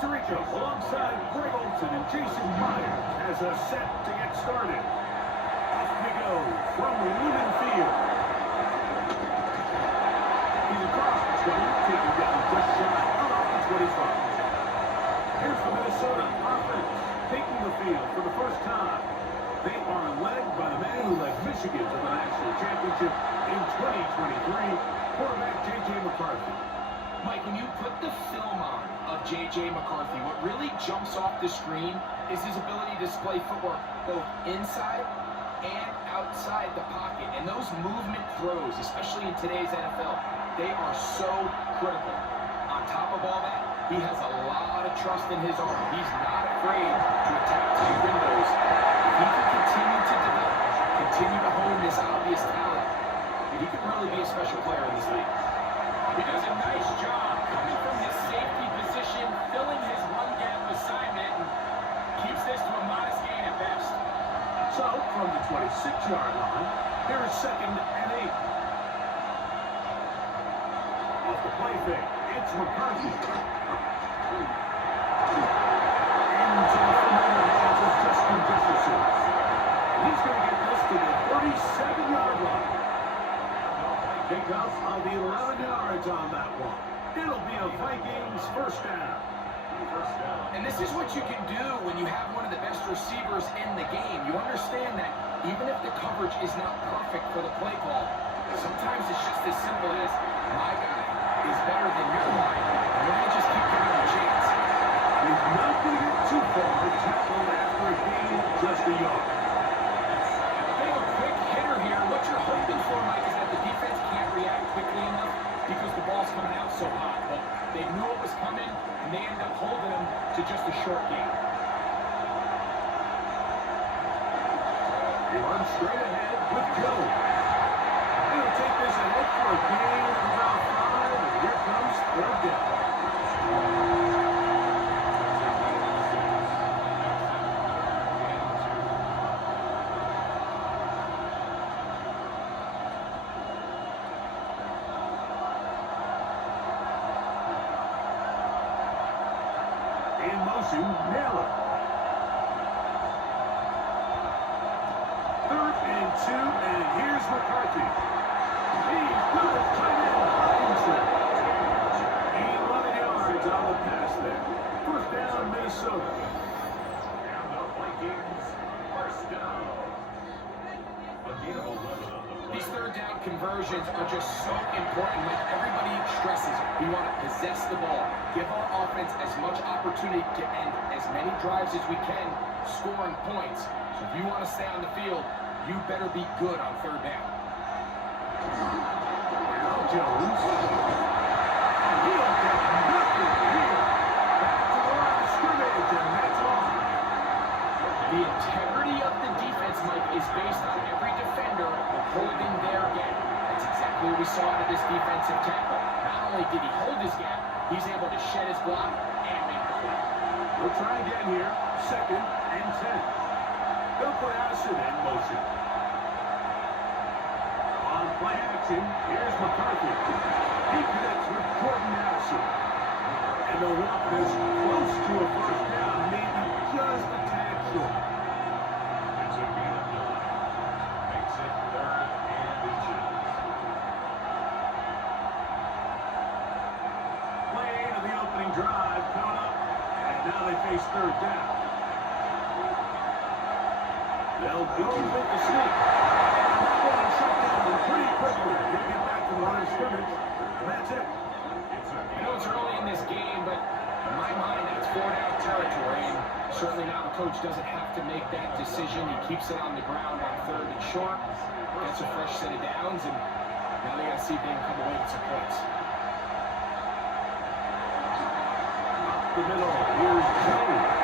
Tirico alongside Greg Olsen and Jason Myers as a set to get started. Off we go from Lumen Field. He's across the 20, taking down just shy of the 25. Here's the Minnesota offense taking the field for the first time. They are led by the man who led Michigan to the national championship in 2023, quarterback J.J. McCarthy. Mike, when you put the film on of J.J. McCarthy, what really jumps off the screen is his ability to display footwork both inside and outside the pocket. And those movement throws, especially in today's NFL, they are so critical. On top of all that, he has a lot of trust in his arm. He's not afraid to attack tight windows. If he can continue to develop, continue to hone this obvious talent, he could really be a special player in this league. He does a nice job coming from his safety position, filling his run gap assignment, and keeps this to a modest gain at best. So, from the 26-yard line, here is 2nd and 8. Off the play fake, it's McCarthy. Into the familiar hands of Justin Jefferson. And he's going to get this to the 37-yard line. Kickoff of 11 yards on that one. It'll be a Vikings first down. And this is what you can do when you have one of the best receivers in the game. You understand that even if the coverage is not perfect for the play call, sometimes it's just as simple as, my guy is better than your guy, and we're going to just keep giving him a chance. He's not going to get too far, tackled after a gain of just a yard. They have a quick hitter here. What you're hoping for, Mike, is that the defense can't react quickly enough because the ball's coming out so hot. But they knew it was coming, and they end up holding him to just a short gain. They run straight ahead with Jones. They'll take this ahead for a gain of about 5, and here comes 3rd down. In motion, Naylor. 3rd and 2, and here's McCarthy. He's good, tight end Hawkinson. 11 yards on the pass there. 1st down, Minnesota. And the Vikings first down. These 3rd down conversions are just so important. Like everybody stresses, we want to possess the ball, give our offense as much opportunity to end as many drives as we can, scoring points. So if you want to stay on the field, you better be good on 3rd down. Now Jones. And he'll get nothing here. Back to the line of scrimmage, and that's on. The integrity of the defense, Mike, is based on every defender holding their gap. That's exactly what we saw out of this defensive tackle. Not only did he hold his gap, he's able to shed his block and make the play. We'll try again here. 2nd and 10. They'll put Addison in motion. On play action, here's McCarthy. He connects with Jordan Addison. And the walk is close to a first down, maybe just a tad short. It's a gain of 9. Makes it 3rd and inches. Play to the opening drive coming up. And now they face 3rd down. They'll go with the sneak. And that one shut down pretty quickly. He'll get back to the line of scrimmage. And that's it. I know it's early in this game, but in my mind, that's 4-down territory. And certainly now the coach doesn't have to make that decision. He keeps it on the ground on 3rd and short. Gets a fresh set of downs, and now they got to see if they can come away with some points. Up the middle. Here's Jones.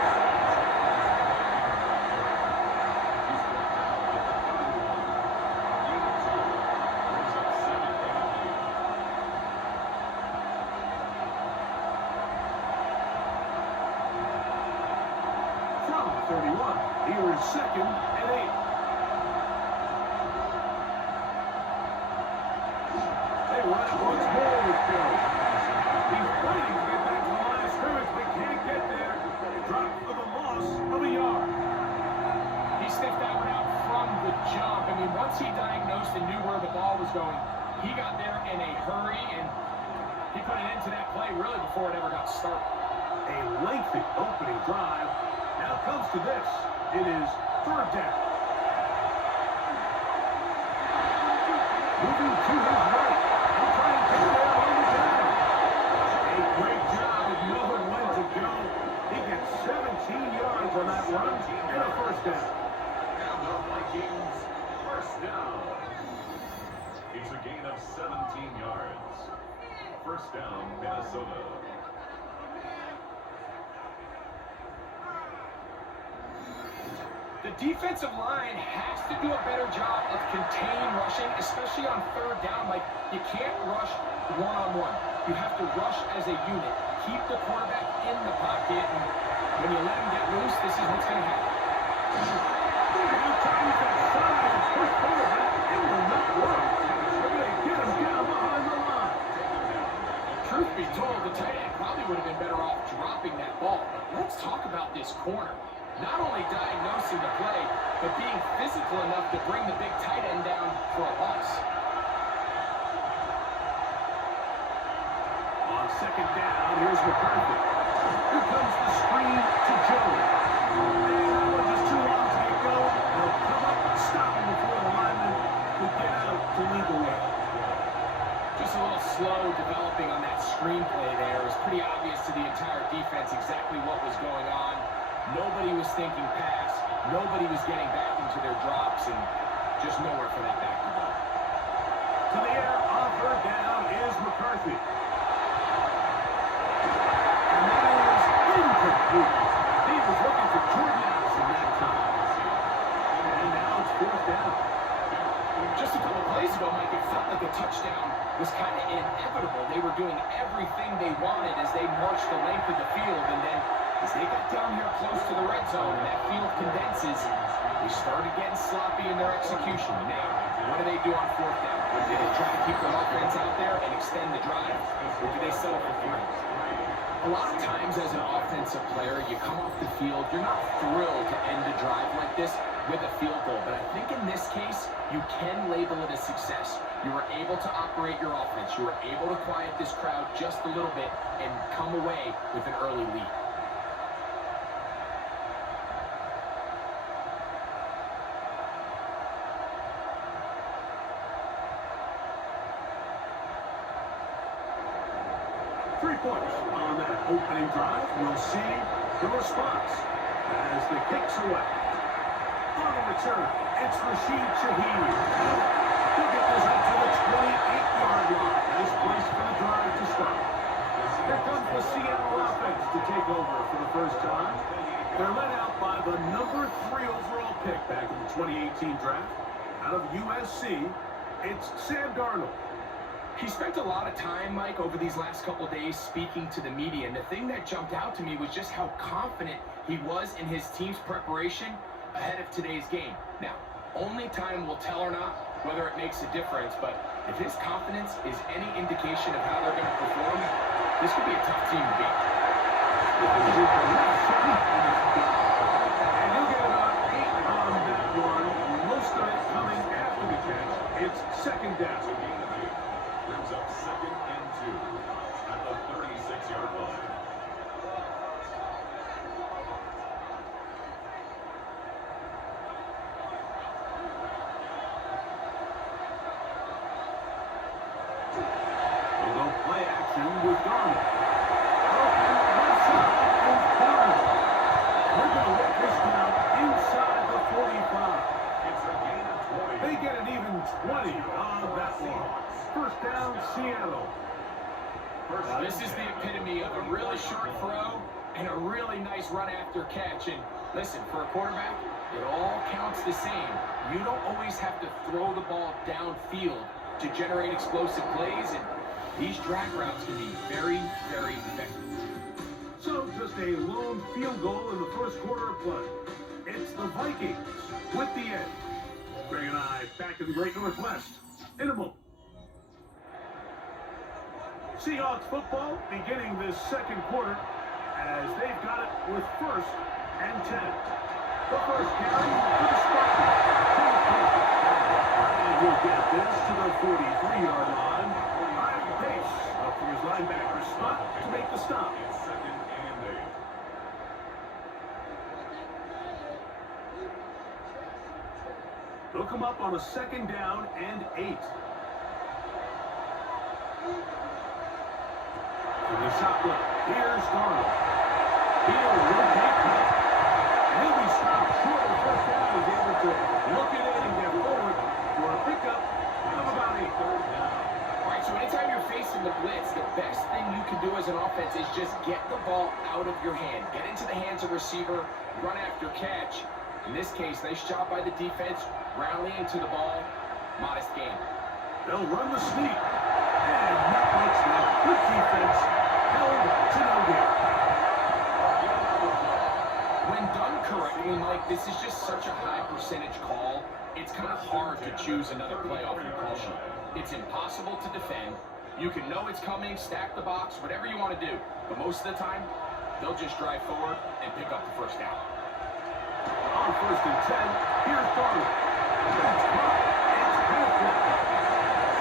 From 31, here is 2nd and 8. They run it once more with Jones. He's waiting to get back to the line of scrimmage, but can't get there. mean, once he diagnosed and knew where the ball was going, he got there in a hurry, and he put an end to that play really before it ever got started. A lengthy opening drive. Now comes to this. It is third down. Moving to his right. And trying to get there on the down. A great job of knowing when to go. He gets 17 yards on that run and a first down. And the Vikings, first down. It's a gain of 17 yards. First down, Minnesota. The defensive line has to do a better job of contained rushing, especially on third down. Like, you can't rush one-on-one. You have to rush as a unit. Keep the quarterback in the pocket, and when you let him get loose, this is what's going to happen. Anytime he's outside and push quarterback, it will not work. They're going to get him down behind the line. Truth be told, the tight end probably would have been better off dropping that ball. But let's talk about this corner. Not only diagnosing the play, but being physical enough to bring the big tight end down for a loss. On second down, here's McCarthy. Here comes the screen to Jones. And that one just too long to get going. They'll come up and stop him before the lineman could get out to lead the way. Just a little slow developing on that screenplay there. It was pretty obvious to the entire defense exactly what was going on. Nobody was thinking pass. Nobody was getting back into their drops, and just nowhere for that back to go. To the air, on third down is McCarthy. And that is incomplete. He was looking for Jordan Addison that time. And now it's fourth down. Just a couple plays ago, Mike, it felt like a touchdown was kind of inevitable. They were doing everything they wanted as they marched the length of the field, and then as they got down here close to the red zone and that field condenses, they started getting sloppy in their execution. Now, what do they do on fourth down? Do they try to keep their offense out there and extend the drive, or do they settle for three? A lot of times as an offensive player, you come off the field, you're not thrilled to end a drive like this with a field goal, but I think in this case, you can label it a success. You were able to operate your offense. You were able to quiet this crowd just a little bit and come away with an early lead. Points on that opening drive. We'll see the response as the kick's away. On the return, it's Rashid Shaheed. He'll get this up to the 28-yard line. Nice place for the drive to start. Here comes the Seattle offense to take over for the first time. They're led out by the number 3 overall pick back in the 2018 draft. Out of USC, it's Sam Darnold. He spent a lot of time, Mike, over these last couple of days speaking to the media, and the thing that jumped out to me was just how confident he was in his team's preparation ahead of today's game. Now, only time will tell or not whether it makes a difference, but if his confidence is any indication of how they're going to perform, this could be a tough team to beat. And he'll get about 8 on that one, most of it coming after the catch. It's second down. Brings up second and 2 at the 36-yard line. We'll go play action with Darnold. Open left side is Darnold. We're going to let this down inside the 45. It's a gain of 20. They get an even 20 on that one. First down, Seattle. Now, this is the epitome of a really short throw and a really nice run after catch. And listen, for a quarterback, it all counts the same. You don't always have to throw the ball downfield to generate explosive plays, and these drag routes can be very, very effective. So just a lone field goal in the first quarter of play. It's the Vikings with the edge. Greg and I back in the Great Northwest in a moment. Seahawks football beginning this second quarter as they've got it with first and 10. The first carry for the Spartans. he'll get this to the 43-yard line. Ryan Pace up from his linebacker spot to make the stop. It's second and 8. They'll come up on a 2nd down and 8. From the shotgun, here's Darnold. He'll rotate back. He'll be stopped short of the first down. He's able to look it in and get forward for a pickup of about 8. All right, so anytime you're facing the blitz, the best thing you can do as an offense is just get the ball out of your hand. Get into the hands of receiver, run after catch. In this case, nice job by the defense, rallying to the ball. Modest gain. They'll run the sneak. And not much now. Good defense. Held to no gain. When done correctly, Mike, this is just such a high percentage call. It's kind of hard to choose another play off your call sheet. It's impossible to defend. You can know it's coming, stack the box, whatever you want to do. But most of the time, they'll just drive forward and pick up the first down. On 1st and 10, here's Darnold. That's caught. It's Patrick.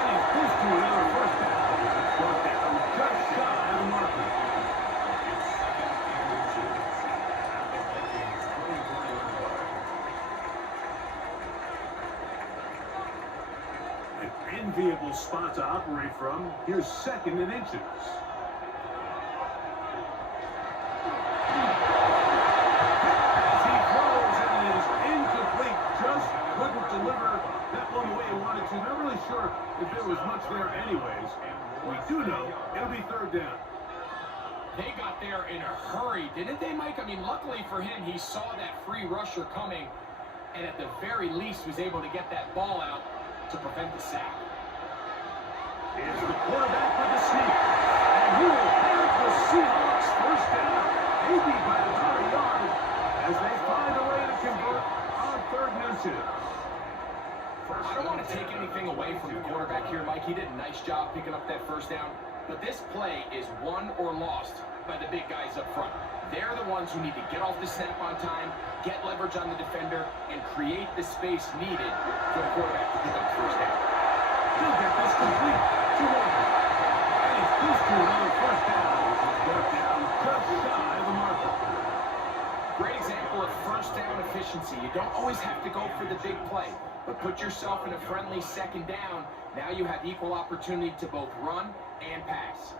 And he's close to another first down. Brought down just shy of the marker. It's second and 2. At the Vikings 24-yard line. An enviable spot to operate from. Here's 2nd and inches. As he throws, and it is incomplete. Just couldn't deliver that one the way he wanted to. Not really sure if there was much there anyways. We do know it'll be 3rd down. They got there in a hurry, didn't they, Mike? I mean, luckily for him, he saw that free rusher coming, and at the very least was able to get that ball out to prevent the sack. Is the quarterback with the sneak. And he will have the Seahawks first down. Maybe by about a yard as they find a way to convert on 3rd and inches. I don't want to take anything away from the quarterback here, Mike. He did a nice job picking up that first down. But this play is won or lost by the big guys up front. They're the ones who need to get off the snap on time, get leverage on the defender, and create the space needed for the quarterback to pick up the first down. He'll get this complete to Walker. And he's close to another first down. He's brought down just shy of the marker. Great example of first down efficiency. You don't always have to go for the big play, but put yourself in a friendly 2nd down. Now you have equal opportunity to both run and pass.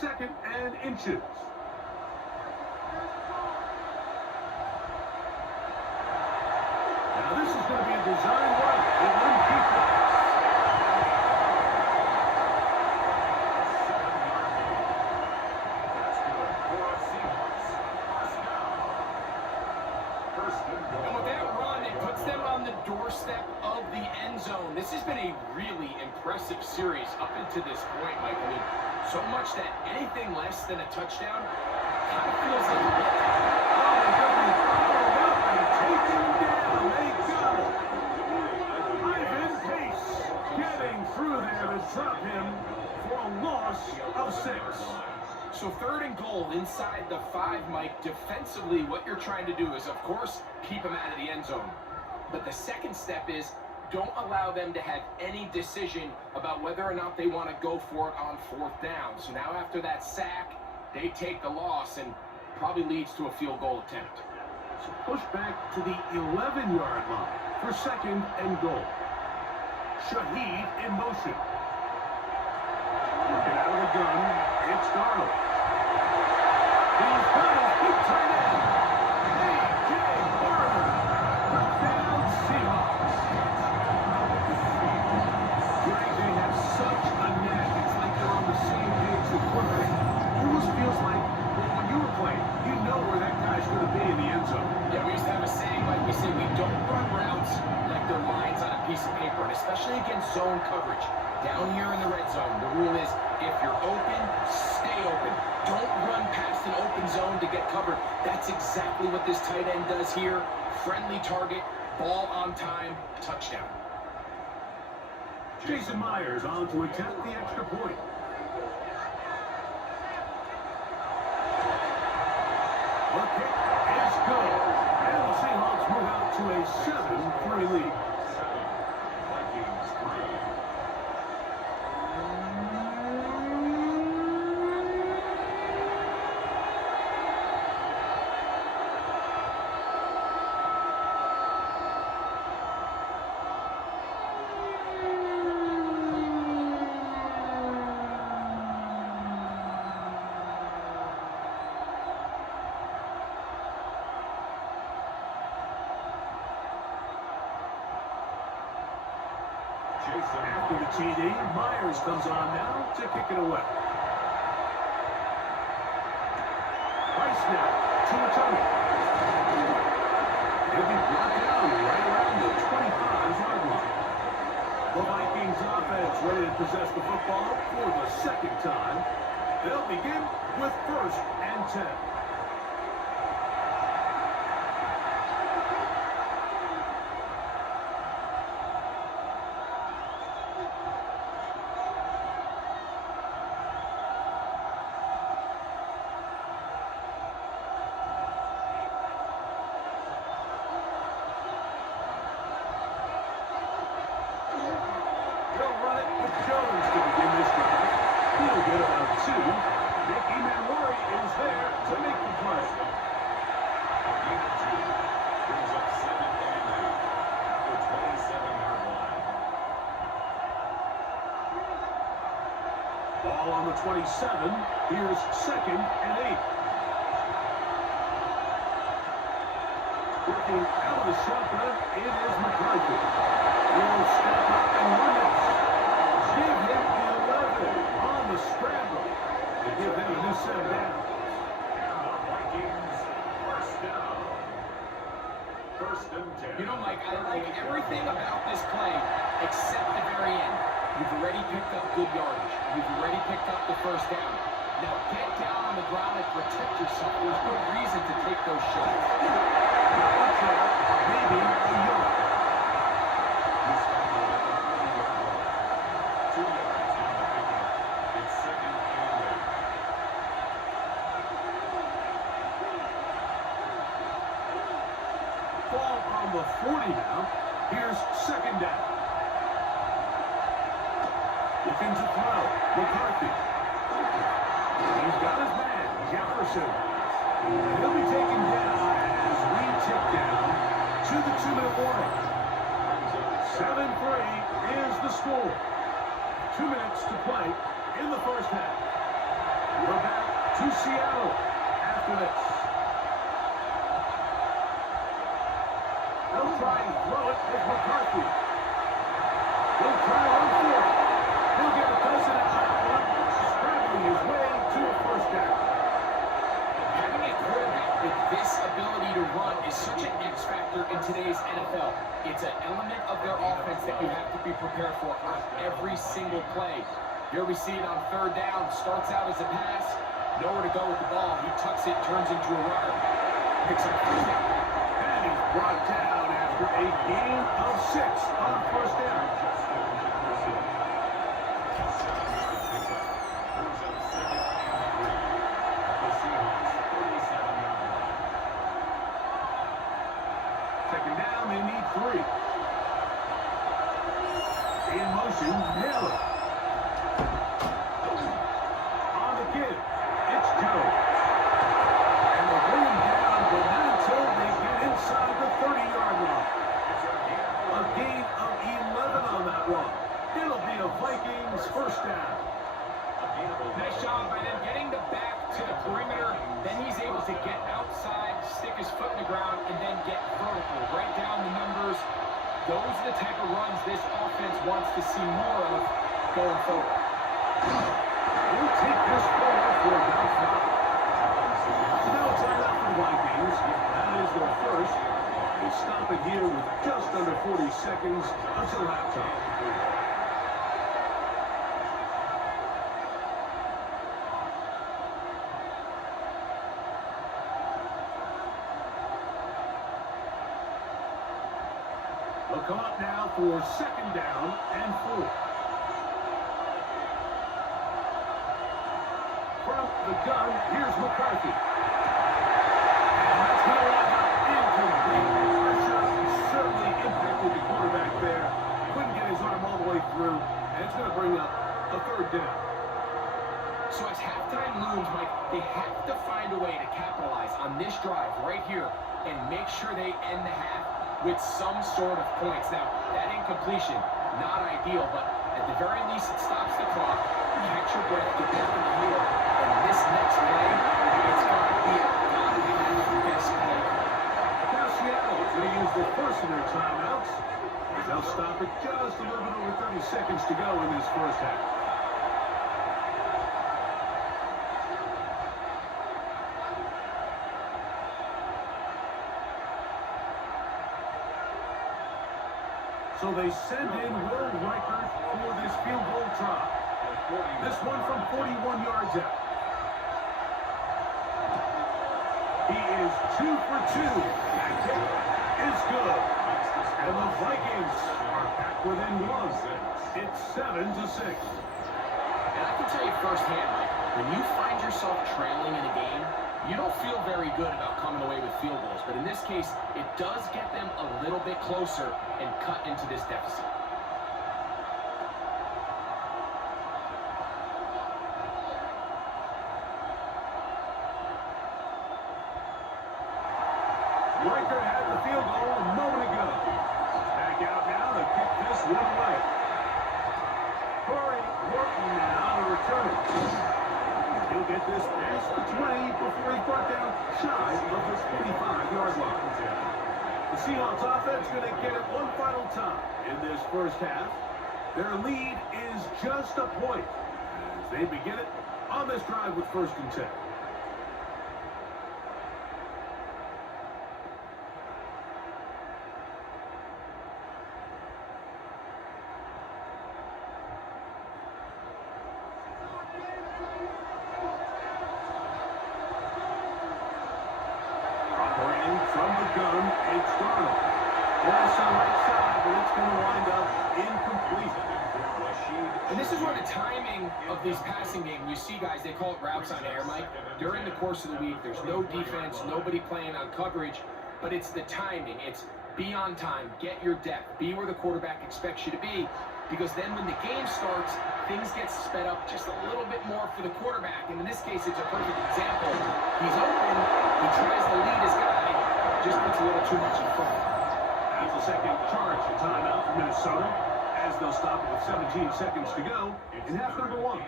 2nd and inches. Now this is going to be a design run. It won't keep it. 7-yard gain. That's good for a Seahawks. First and goal. And with that run, it puts them on the doorstep of the end zone. This has been a really impressive series up until this point, Mike. I mean, so much that anything less than a touchdown kind of feels like a letdown. Oh, they're going to be followed up and taken down. They got it. Ivan Pace getting through there to drop him for a loss of 6. So 3rd and goal inside the 5, Mike. Defensively, what you're trying to do is, of course, keep him out of the end zone. But the second step is don't allow them to have any decision about whether or not they want to go for it on 4th down. So now after that sack, they take the loss and probably leads to a field goal attempt. So push back to the 11-yard line for 2nd and goal. Shaheed in motion. Working out of the gun, it's Darnold. He's got his big tight end. A.J. Barber. Touchdown Seahawks. Greg, they have such a knack. It's like they're on the same page with quarterback. Almost feels like when you were playing, you know where that guy's going to be in the end zone. Yeah, we used to have a saying, like we say, we don't run routes like they're lines on a piece of paper, and especially against zone coverage. Down here in the red zone, the rule is if you're open, stay open. Don't run past an open zone to get covered. That's exactly what this tight end does here. Friendly target, ball on time, touchdown. Jason Myers on to attempt the extra point. The kick is good. And the Seahawks move out to a 7-3 lead. Vikings 3. After the TD, Myers comes on now to kick it away. Rice now to return it. He'll be brought down right around the 25-yard line. The Vikings offense ready to possess the football for the second time. They'll begin with 1st and 10. Ball on the 27. Here's 2nd and 8. Working out of the shotgun, it is McCarthy. He'll step up and run it. Give him 11 on the scramble to give them a new set of downs. And the Vikings, 1st down. 1st and 10. You know, Mike, I like everything about this play except the very end. You've already picked up good yardage. You've already picked up the 1st down. Now get down on the ground and protect yourself. There's no reason to take those shots. Watch out, maybe a yard. You start with a 30-yard line. 2 yards on the pickup. It's 2nd and 8. Ball on the 40 now. Here's 2nd down. Looking to throw. McCarthy. He's got his man, Jefferson. He'll be taken down as we tick down to the 2-minute warning. 7-3 is the score. 2 minutes to play in the 1st half. We're back to Seattle after this. They'll try and throw it with McCarthy. He'll try on 4. He'll get a dozen out of that one, scrambling his way to a 1st down. Having a quarterback with this ability to run is such an X factor in today's NFL. It's an element of their offense that you have to be prepared for on every single play. Here we see it on 3rd down. Starts out as a pass. Nowhere to go with the ball. He tucks it, turns into a runner. Picks up 1st down. And he's brought down after a gain of 6 on 1st down. Second down, they need 3. In motion, Miller. On the give, it's Jones. And they'll bring him down, but not until they get inside the 30-yard line. A gain of 11 on that run. It'll be a Vikings 1st down. Nice job by them getting the back to the perimeter. Then he's able to get outside, stick his foot in the ground, and then get vertical. Right down the numbers. Those are the type of runs this offense wants to see more of going forward. We'll take this forward for about 5. So now it's all out for the Vikings. That is their 1st. They stop it here with just under 40 seconds until halftime. They'll come up now for 2nd down and 4. From the gun, here's McCarthy. And that's going to line up incomplete. That shot certainly impacted the quarterback there. Couldn't get his arm all the way through. And it's going to bring up a 3rd down. So as halftime looms, Mike, they have to find a way to capitalize on this drive right here and make sure they end the half with some sort of points. Now, that incompletion, not ideal, but at the very least, it stops the clock. Catch your breath, get back in the heel, and this next play, it's got to be the best play. Now Seattle is going to use their 1st of their timeouts. They'll stop it just a little bit over 30 seconds to go in this first half. So they send in Will Reichert for this field goal try. This one from 41 yards out. He is 2 for 2. That kick is good. And the Vikings are back within one. It's 7-6. And I can tell you firsthand, Mike, when you find yourself trailing in a game, you don't feel very good about coming away with field goals. But in this case, it does get them a little bit closer and cut into this deficit. Riker had the field goal a moment ago. Back out now to kick this one away. Corey working now to return it. He'll get this past the 20 before he brought down shy of the 45-yard line. The Seahawks offense going to get it one final time in this first half. Their lead is just a point as they begin it on this drive with 1st and 10. From the gun, it's Darnold. Pass on the right side, but it's going to wind up incomplete. And this is where the timing of this passing game, you see guys, they call it routes on air, Mike. During the course of the week, there's no defense, nobody playing on coverage, but it's the timing. It's be on time, get your depth, be where the quarterback expects you to be, because then when the game starts, things get sped up just a little bit more for the quarterback. And in this case, it's a perfect example. He's open, he tries to lead his guy, just puts a little too much in front. That's the second charge timeout for Minnesota, as they'll stop it with 17 seconds to go in half number 1.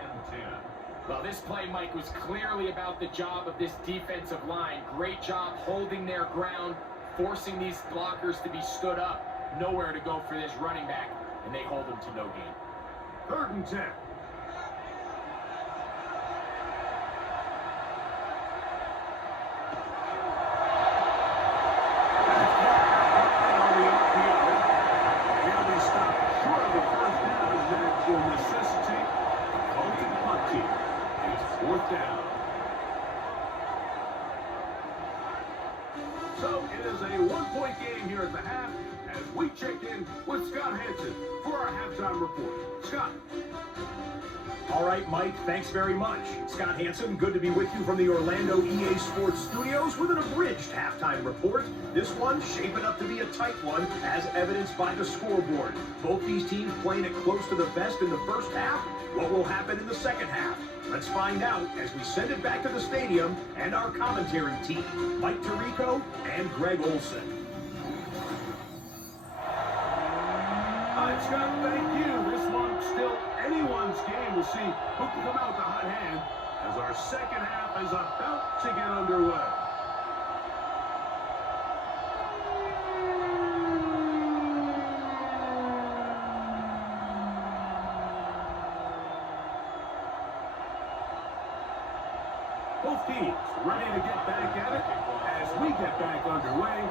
Well, this play, Mike, was clearly about the job of this defensive line. Great job holding their ground, forcing these blockers to be stood up. Nowhere to go for this running back, and they hold him to no gain. 3rd and 10. Will necessitate a vaulted punt team. It's 4th down. So it is a 1-point game here at the half as we check in with Scott Hansen for our halftime report. Scott. All right, Mike, thanks very much. Scott Hansen, good to be with you from the Orlando EA Sports Studios with an abridged halftime report. This one shaping up to be a tight one, as evidenced by the scoreboard. Both these teams playing it close to the vest in the first half. What will happen in the second half? Let's find out as we send it back to the stadium and our commentary team, Mike Tirico and Greg Olson. Hi, Scott, thank you. This one's still anyone's game. We'll see who can come out with a hot hand as our second half is about to get underway. Both teams ready to get back at it as we get back underway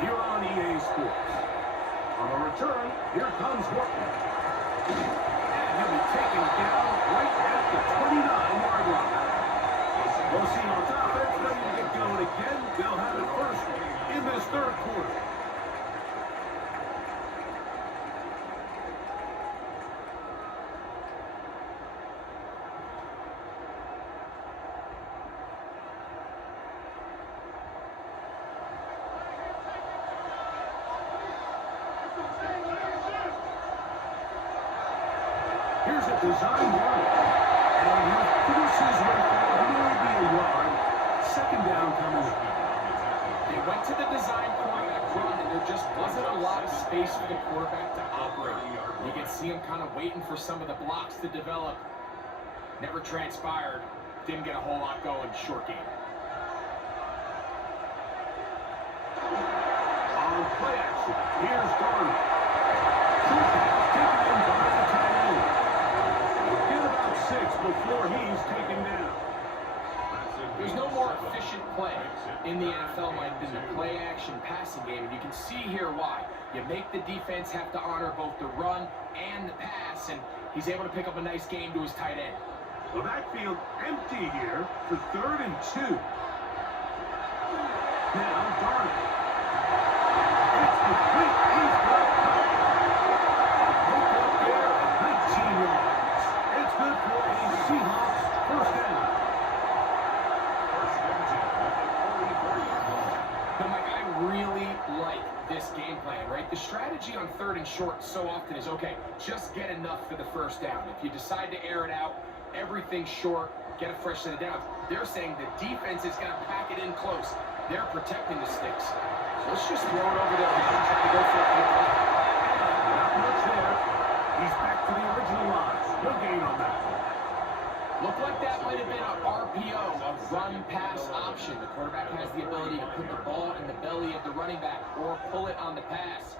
here on EA Sports. On a return, here comes Workman. And he'll be taken down right at the 29-yard line. We'll see on offense ready to get going again. They'll have it first in this 3rd quarter. Here's a design run. And he forces right there, maybe a yard. 2nd down coming. They went to the design quarterback run, and there just wasn't a lot of space for the quarterback to operate. You can see him kind of waiting for some of the blocks to develop. Never transpired. Didn't get a whole lot going. Short game. On play action, here's Darnold. he's taken down. There's no more efficient play in the NFL, Mike, than the play-action passing game, and you can see here why. You make the defense have to honor both the run and the pass, and he's able to pick up a nice game to his tight end. The backfield empty here for 3rd and 2. Now, Darnold. It's complete. He's got covered. Picked up there at 19 yards. It's good for a Seahawks first down. Now, Mike, I really like this game plan, right? The strategy on 3rd and short so often is, okay, just get enough for the first down. If you decide to air it out, everything short, get a fresh set of downs. They're saying the defense is going to pack it in close. They're protecting the sticks. So let's just throw it over their head and try to go for a big play. Not much there. He's back to the original line. No gain on that one. Looked like that might have been an RPO, a run-pass option. The quarterback has the ability to put the ball in the belly of the running back or pull it on the pass.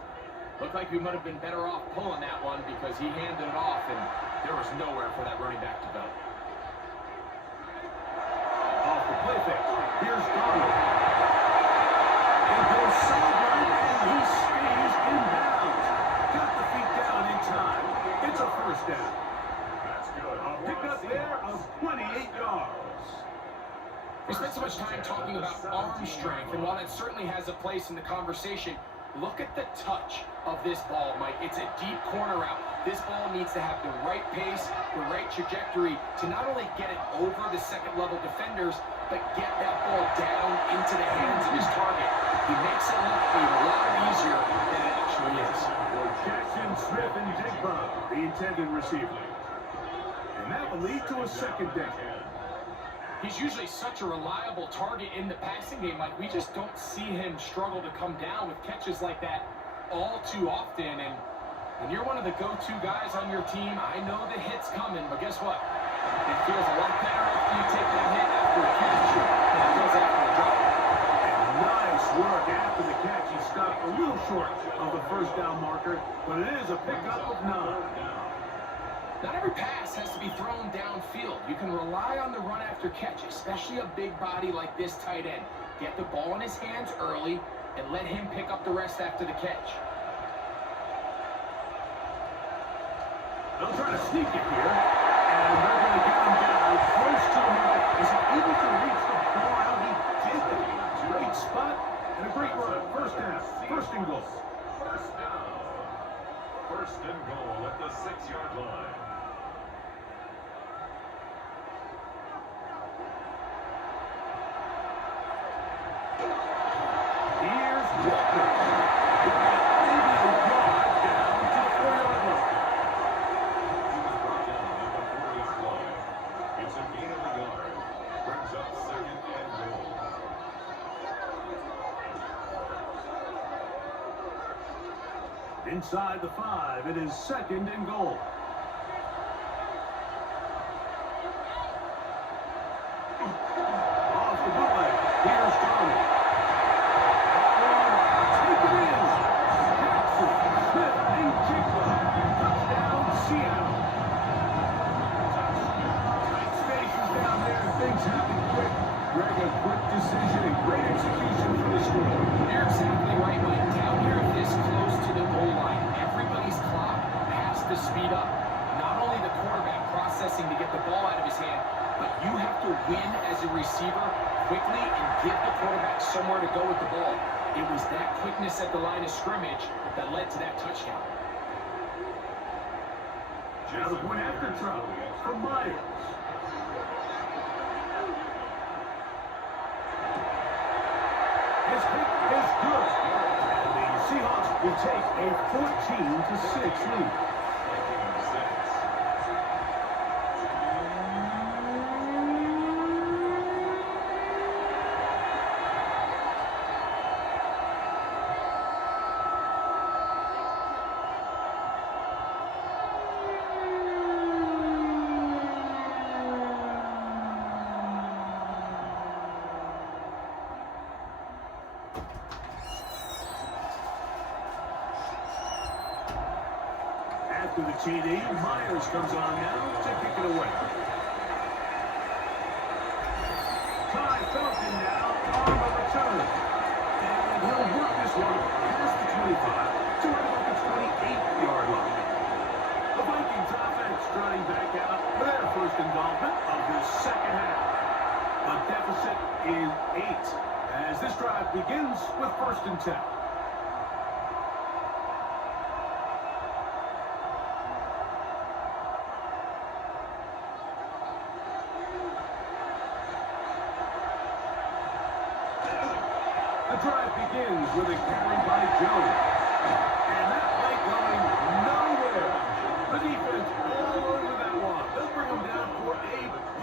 Looked like we might have been better off pulling that one because he handed it off, and there was nowhere for that running back to go. Off the play fake. Here's Darnold. He goes sideline, and he stays in bounds. Got the feet down in time. It's a first down. That's good. Pick up there of 28 yards. We spent so much time talking about arm strength, and while that certainly has a place in the conversation, look at the touch of this ball, Mike. It's a deep corner route. This ball needs to have the right pace, the right trajectory to not only get it over the second-level defenders, but get that ball down into the hands of his target. He makes it look a lot easier than it actually is. Jackson, Smith, and Digba, the intended receiver. And that will lead to a second down. He's usually such a reliable target in the passing game. Like, we just don't see him struggle to come down with catches like that all too often. And when you're one of the go-to guys on your team, I know the hit's coming, but guess what? It feels a lot better after you take that hit after a catch than it does after a drop. And nice work after the catch. He stopped a little short of the first down marker, but it is a pickup of 9. Not every pass has to be thrown downfield. You can rely on the run after catch, especially a big body like this tight end. Get the ball in his hands early and let him pick up the rest after the catch. They'll try to sneak it here, and they're going to get him down close to the mark. Is he able to reach the ball out? He did it. Great spot and a great run. First down. First and goal. First down. First and goal at the 6-yard line. Here's Walker. He'll get maybe a yard down to the 4-yard line. He was brought down at the 40th line. It's a gain of a yard. Brings up second and goal. Inside the 5, it is second and goal. Off the bootleg. Here's Darnold. Take it in. Jackson, Smith, and Digba. Touchdown, Seattle. Tight spaces down there, and things happen quick. Greg, a quick decision and great execution for the score. You're exactly right, Mike. Down here this close to the goal line, everybody's clock has to speed up. Not only the quarterback processing to get the ball out of his hand, but you have to win as a receiver quickly and give the quarterback somewhere to go with the ball. It was that quickness at the line of scrimmage that led to that touchdown. Now the point after trouble from Myers. His hit is good. And the Seahawks will take a 14-6 lead. After the TD, Myers comes on now to kick it away. Falcon now on the return. And he'll work this one past the 25 to right about the 28-yard line. The Vikings offense starting back out for their first involvement of this second half. The deficit is 8 as this drive begins with 1st and 10. The drive begins with a carry by Jones. And that play going nowhere. The defense all over that one. They'll bring them down for a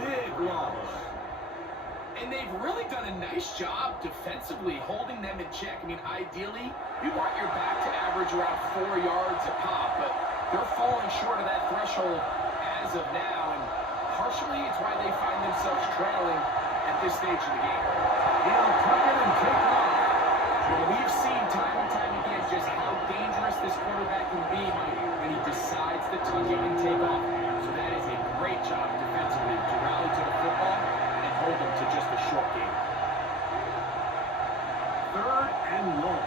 big loss. And they've really done a nice job defensively holding them in check. I mean, ideally, you want your back to average around 4 yards a pop, but they're falling short of that threshold as of now. And partially, it's why they find themselves trailing at this stage of the game. He'll tuck it and take off. Well, we've seen time and time again just how dangerous this quarterback can be when he decides to tuck it and take off. So that is a great job defensively to rally to the football and hold them to just a short game. 3rd and long.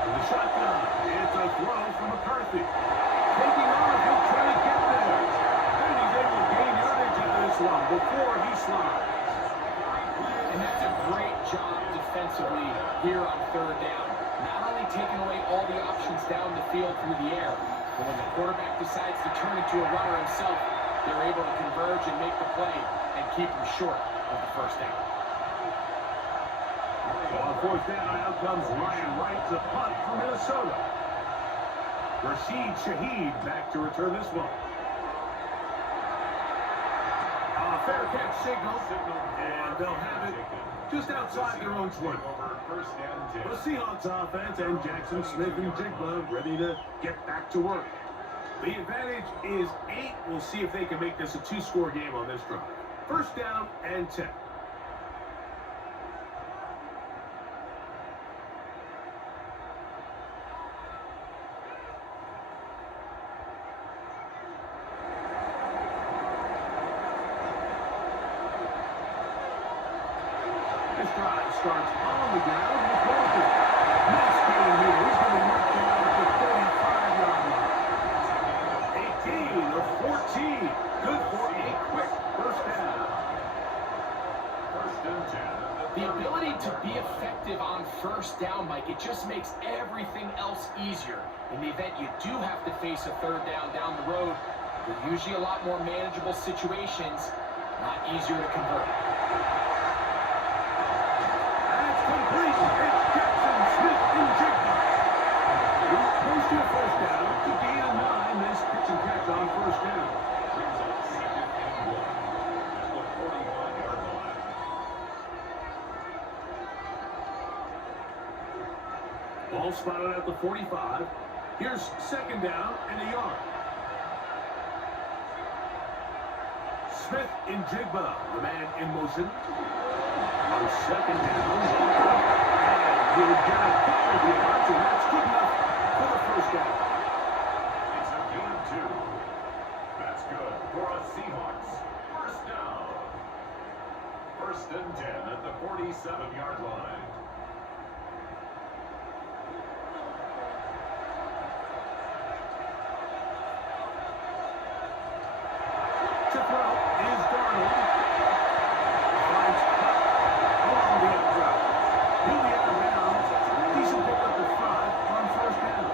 To the shotgun. It's a throw from McCarthy. Taking off, he'll try to get there. And he's able to gain yardage out of this one before he slides. And that's a great job defensively here on 3rd down. Not only taking away all the options down the field through the air, but when the quarterback decides to turn into a runner himself, they're able to converge and make the play and keep him short of the 1st down. On 4th down, out comes Ryan Wright to punt for Minnesota. Rashid Shaheed back to return this one. Fair catch signal, and they'll have it just outside their own 20. The Seahawks offense and Jackson Smith and Jigba ready to get back to work. The advantage is 8. We'll see if they can make this a 2-score game on this drive. 1st down and 10. This drive starts on the ground with Walker. Nice game here. He's going to be knocked down at the 35-yard line. 18 of 14. Good for a quick 1st down. 1st and 10. The ability to be effective on 1st down, Mike, it just makes everything else easier. In the event you do have to face a 3rd down the road, they're usually a lot more manageable situations, not easier to convert. Complete. It's Jackson Smith and Jigba. He's close to a 1st down to gain a 9. Nice pitch and catch on 1st down. Brings up 2nd and 1 at the 41-yard line. Ball spotted at the 45. Here's 2nd down and a yard. Smith and Jigba, the man in motion. On 2nd down, and he'll get a couple of yards, and that's good enough for the 1st down. It's a gain of 2. That's good for a Seahawks 1st down. 1st and 10 at the 47-yard line. To throw is Darnold. Finds Cup along the up route. He'll be out of bounds. Decent pickup of 5 on 1st down.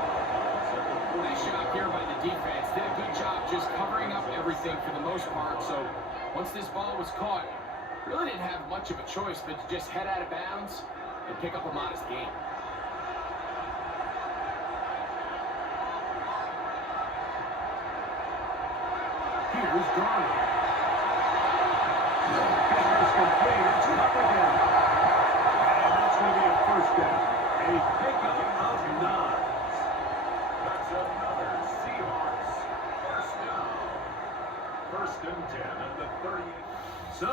Nice job here by the defense. Did a good job just covering up everything for the most part. So once this ball was caught, really didn't have much of a choice but to just head out of bounds and pick up a modest gain. Here's Darnold. Business complete. It's up again. And that's going to be a 1st down. A pickup of 9. That's another Seahawks 1st down. 1st and 10 at the 38. So,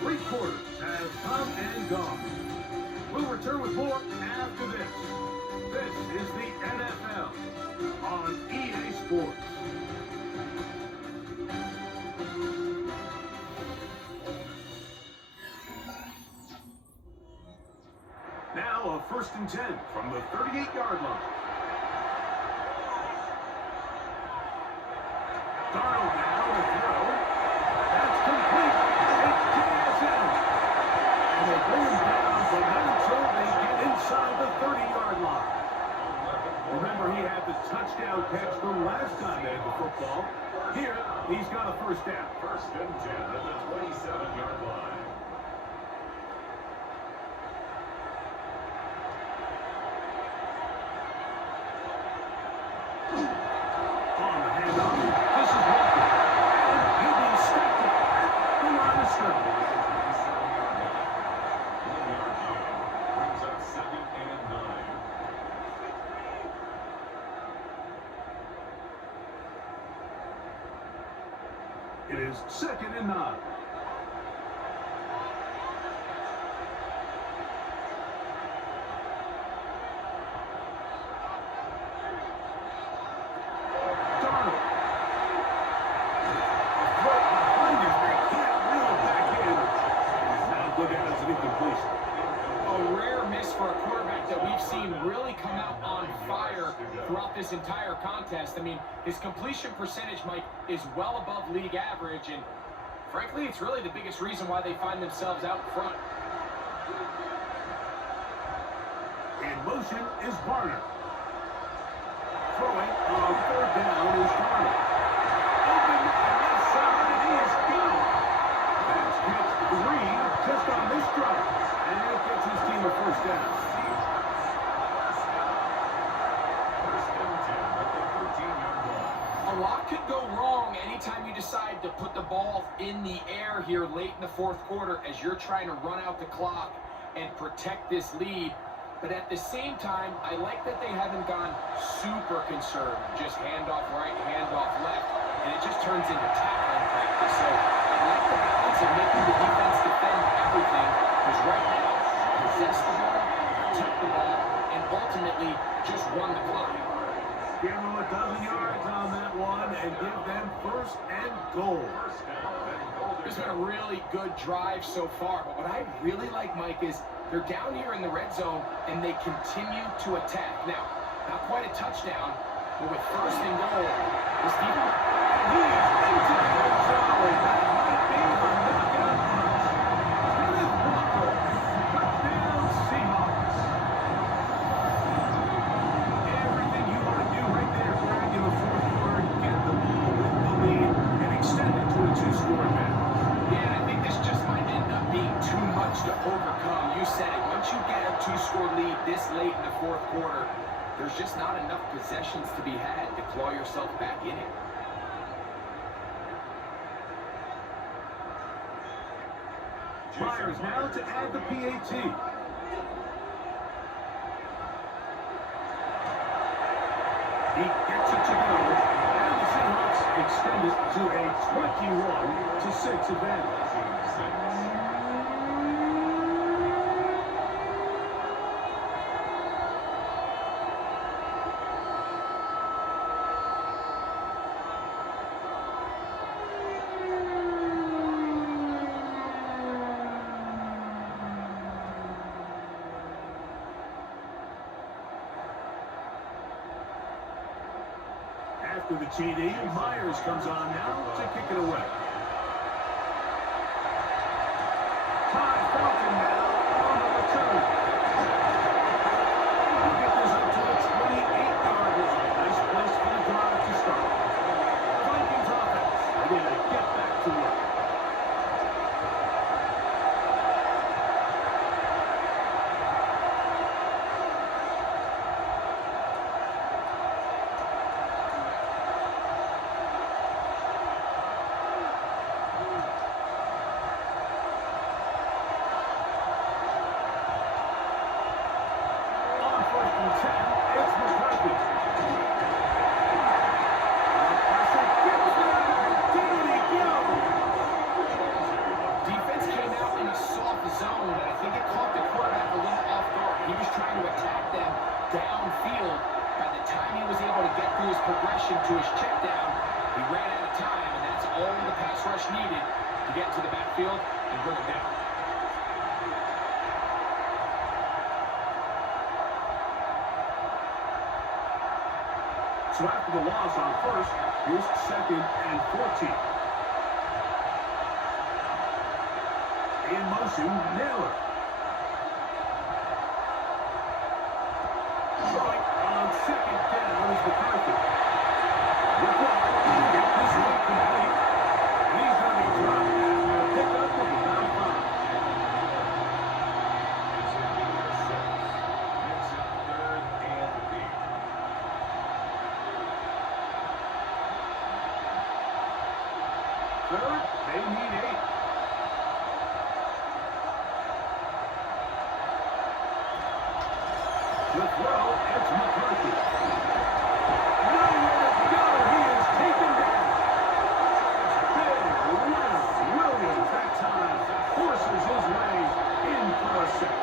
3 quarters have come and gone. We'll return with more after this. This is the NFL on EA Sports. now a 1st and 10 from the 38-yard line. Darnold now to throw. That's complete. It's JSN. And they bring him down, but not until they get inside the 30-yard line. Remember, he had the touchdown catch from last time they had the football. Here, he's got a 1st down. 1st and 10 at the 27-yard line. On the handoff, this is Walker. And he'll be stopped at the line of scrimmage. 1-yard gain. Brings up 2nd and 9. It is 2nd and 9. Darnold. A throw behind his back. Can't reel it back in. Now go down as an incompletion. A rare miss for a quarterback that we've seen really come out on fire throughout this entire contest. I mean, his completion percentage, Mike, is well above league average, and frankly, it's really the biggest reason why they find themselves out front. In motion is Barner. Throwing on 3rd down is Darnold. Open man left side, and he is gone. That's catch 3 just on this drive. And it gets his team a 1st down. 1st and 10 at the 13-yard line. A lot could go wrong anytime you decide to put the ball in the air here late in the 4th quarter as you're trying to run out the clock and protect this lead. But at the same time, I like that they haven't gone super conservative. Just handoff right, handoff left, and it just turns into tackling practice. So I like the balance of making the defense defend everything, because right now, possess the ball, protect the ball, and ultimately just run the clock. Give them a dozen yards on that one and give them 1st and goal. It's been a really good drive so far, but what I really like, Mike, is they're down here in the red zone and they continue to attack. Now, not quite a touchdown, but with 1st and goal, this defense. And he is into the end zone. That might be the knockout punch. Kenneth Walker. Touchdown, Seahawks. Everything you want to do right there, Greg, in the 4th quarter, get the ball with the lead and extend it to a 2-score advantage. Yeah, I think this just might end up being too much to overcome. You said it. Once you get a 2-score lead this late in the 4th quarter, there's just not enough possessions to be had to claw yourself back in it. Myers now to add the PAT. He gets it to go, and the Seahawks extend it to a 21-6 advantage. After the TD, Myers comes on now to kick it away. Ty Falcon now on the return. He'll get this up to the 28-yard line. Nice place for the drive to start. The Vikings offense ready to get back to work. progression to his check down. He ran out of time, and that's all the pass rush needed to get to the backfield and bring him down. So after the loss on first, here's 2nd and 14. In motion, Naylor. Right on 2nd down is McCarthy. McCarthy get this one complete. And he's going to be dropped after a pickup of about 5. Makes it 3rd and 8. Third, they need 8. The throw, it's McCarthy. Nowhere to go, he is taken down. Big Williams that time forces his way in for a sack.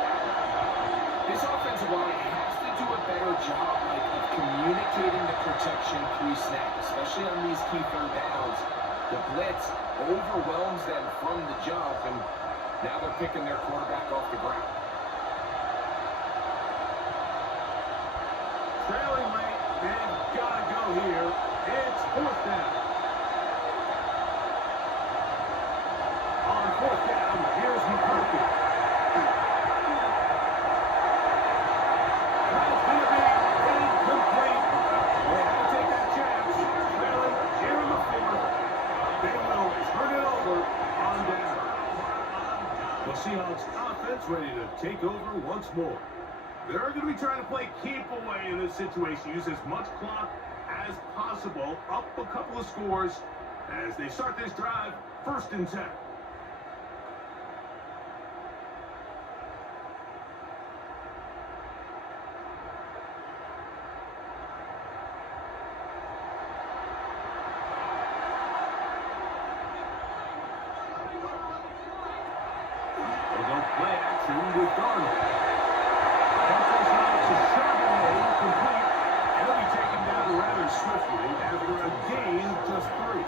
This offensive line has to do a better job, of communicating the protection pre-snap, especially on these key 3rd downs. The blitz overwhelms them from the jump, and now they're picking their quarterback off the ground. Trailing late, they've got to go here. It's 4th down. On 4th down, here's McCarthy. That's going to be incomplete. They had to take that chance. Trailing here in the 4th. They will turn it over on down. The Seahawks offense ready to take over once more. They're going to be trying to play keep away in this situation. Use as much clock as possible. Up a couple of scores as they start this drive. 1st and 10. They'll go play action with Darnold. Complete, and he'll be taken down rather swiftly after a gain of just 3.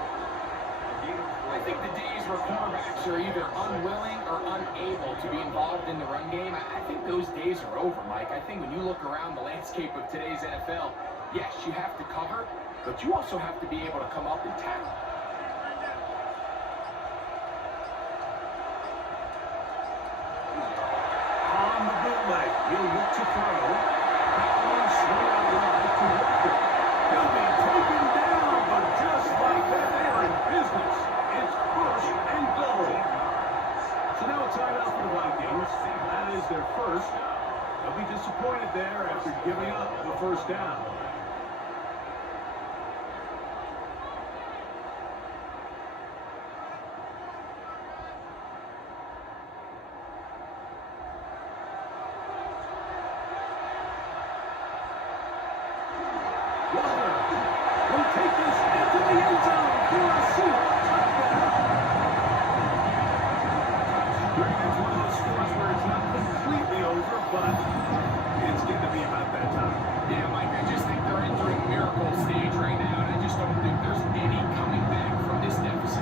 I think the days where cornerbacks are either unwilling or unable to be involved in the run game, I think those days are over, Mike. I think when you look around the landscape of today's NFL, yes, you have to cover, but you also have to be able to come up and tackle. On the bootleg, he'll look to throw. That one swung out wide to Walker. He'll be taken down, but just like that, they're in business. It's 1st and goal. So now a timeout for the Vikings. That is their first. They'll be disappointed there after giving up the 1st down. Will take this into the end zone for a Seahawks touchdown. Greg, that's one of those scores where it's not completely over, but it's going to be about that time. Yeah, Mike, I just think they're entering miracle stage right now, and I just don't think there's any coming back from this deficit.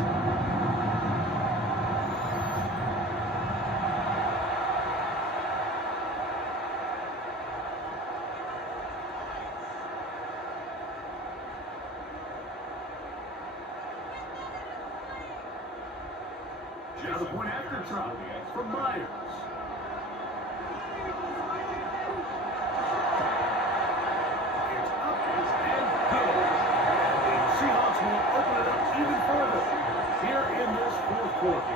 Now the point after try from Myers. It's up and good. And the Seahawks will open it up even further here in this 4th quarter.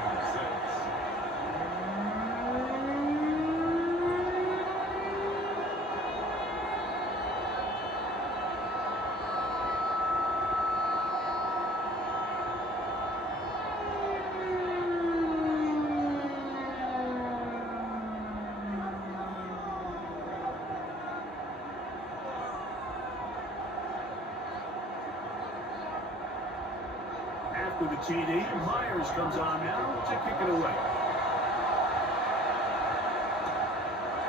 After the TD, Myers comes on now to kick it away.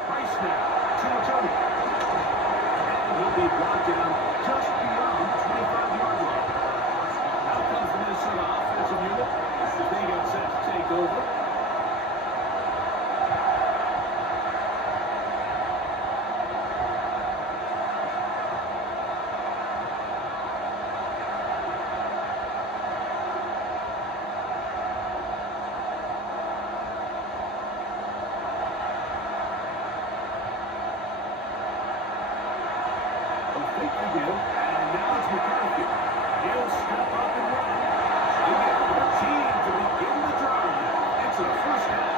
Price now to Tony. And he'll be brought down just beyond the 25-yard line. Now comes the Minnesota offensive unit as they get set to take over. He'll step up and run. They get their team to begin the drive. It's a first down.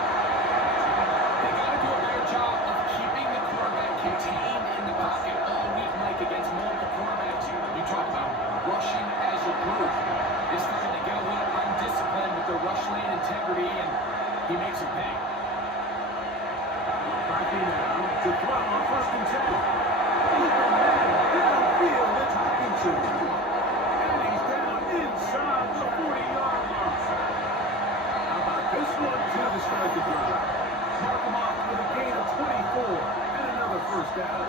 They got to do a better job of keeping the quarterback contained in the pocket all week, Mike, against multiple quarterbacks. You talk about rushing as a group. This time they get a little undisciplined with their rush lane integrity, and he makes it pay. Cracking now to throw on first and 10. Open man downfield, it's Hopkinson. And he's down inside the 40-yard line. How about this one to start the drive? Mark him off with a gain of 24 and another first down.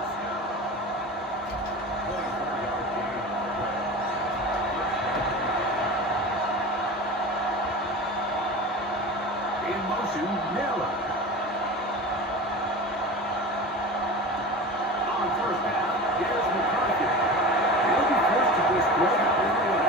In motion, Naylor. On first down, here's McCarthy. He'll be forced to just throw it all the way.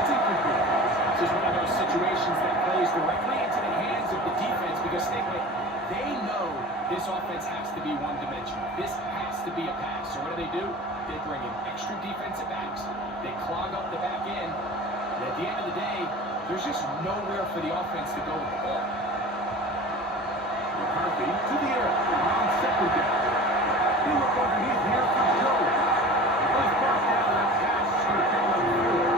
It's incomplete. This is one of those situations that plays directly into the hands of the defense because they know this offense has to be one-dimensional. This has to be a pass. So what do? They bring in extra defensive backs. They clog up the back end. And at the end of the day, there's just nowhere for the offense to go with the ball. McCarthy to the air on second down. He look underneath here for Jones. Was brought down that pass to pick up Ford.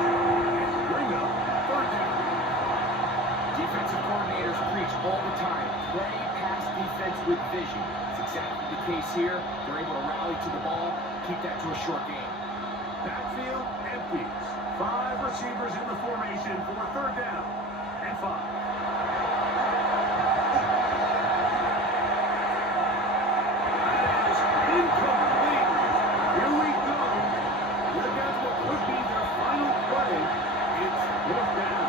And bring up third down. Defensive coordinators preach all the time, play pass defense with vision. It's exactly the case here. They're able to rally to the ball, keep that to a short game. Backfield empties. 5 receivers in the formation for third down and 5. Incomplete. Here we go. Look at what could be their final play. It's fourth down.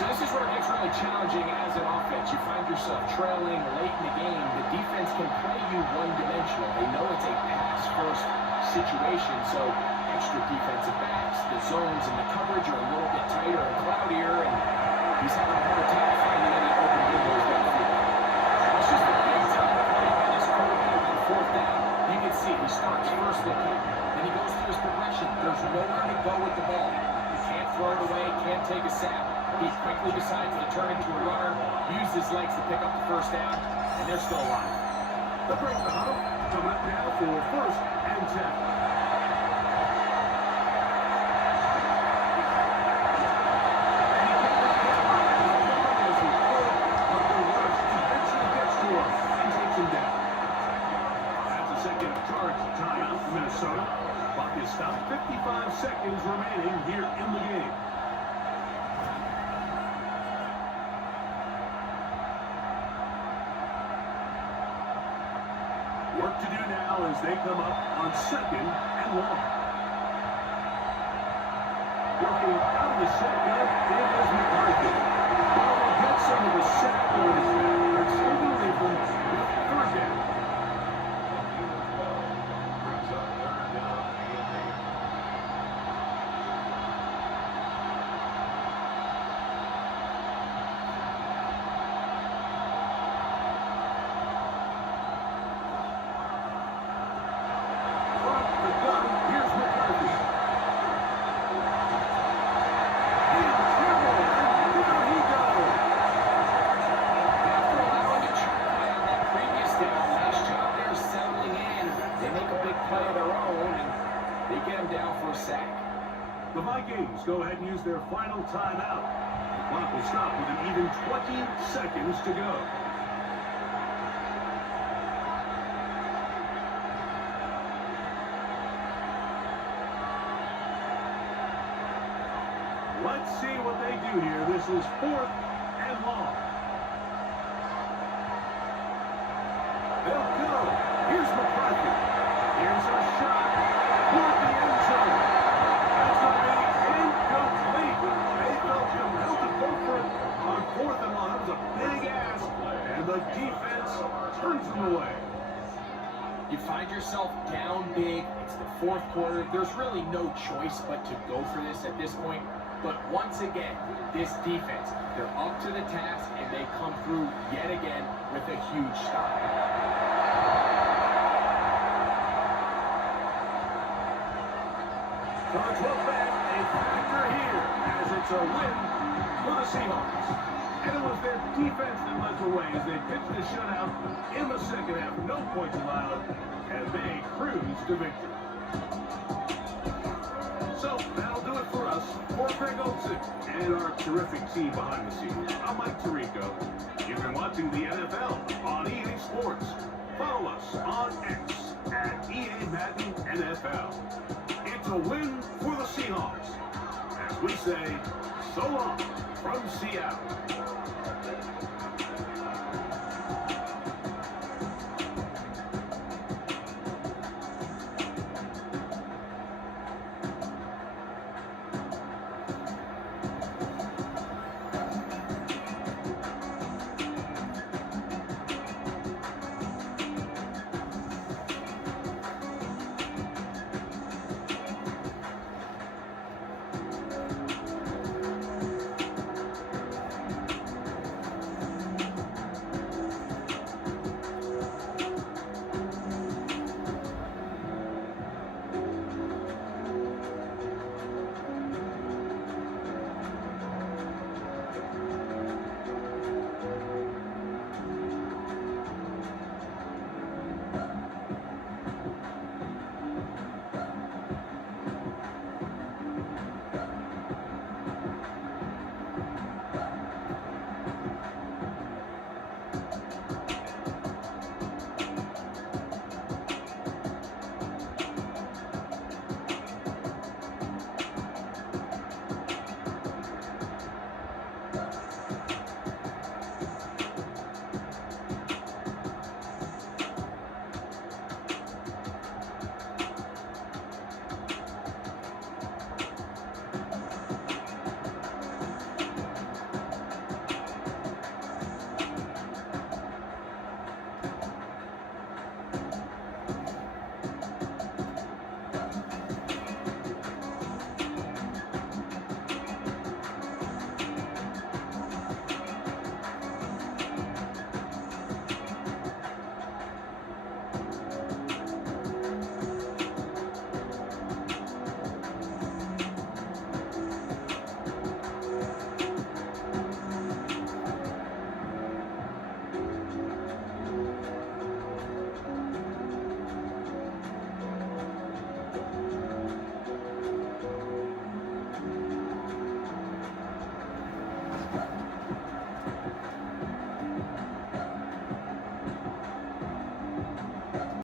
So this is where it gets really challenging as an offense. You find yourself trailing late in the game. The defense can play you one-dimensional. They know it's a pass-first situation, so extra defensive backs, the zones and the coverage are a little bit tighter and cloudier, and he's having a hard time finding any open windows downfield. It's just a big-time play by this quarterback on fourth down. You can see he starts first looking, then he goes through his progression. There's nowhere to go with the ball. He can't throw it away, can't take a sack. He quickly decides to turn into a runner, use his legs to pick up the first down, and they're still alive. The break the huddle. Coming up now for first and 10. Minnesota. Clock is stopped. 55 seconds remaining here in the game. Work to do now as they come up on second and long. Working out of the shotgun, there is McCarthy. Will get some of the sack points there. Extending Cleveland with third down. The Vikings go ahead and use their final timeout. The clock will stop with an even 20 seconds to go. Let's see what they do here. This is fourth and long. They'll go. Here's McCarthy. Here's a shot. Toward the end zone. That's going to be incomplete. They felt compelled to go for it on fourth and long. That was a big ask. And the defense turns them away. You find yourself down big. It's the fourth quarter. There's really no choice but to go for this at this point. But once again, this defense, they're up to the task, and they come through yet again with a huge stop. On 12 back, a factor here as it's a win for the Seahawks. And it was their defense that led the way as they pitched a shutout in the second half. No points allowed, and they cruised to victory. So that'll do it for us. For Greg Olson and our terrific team behind the scenes, I'm Mike Tirico. You've been watching the NFL on EA Sports. Follow us on X at EA Madden NFL. It's a win for the Seahawks. As we say, so long from Seattle.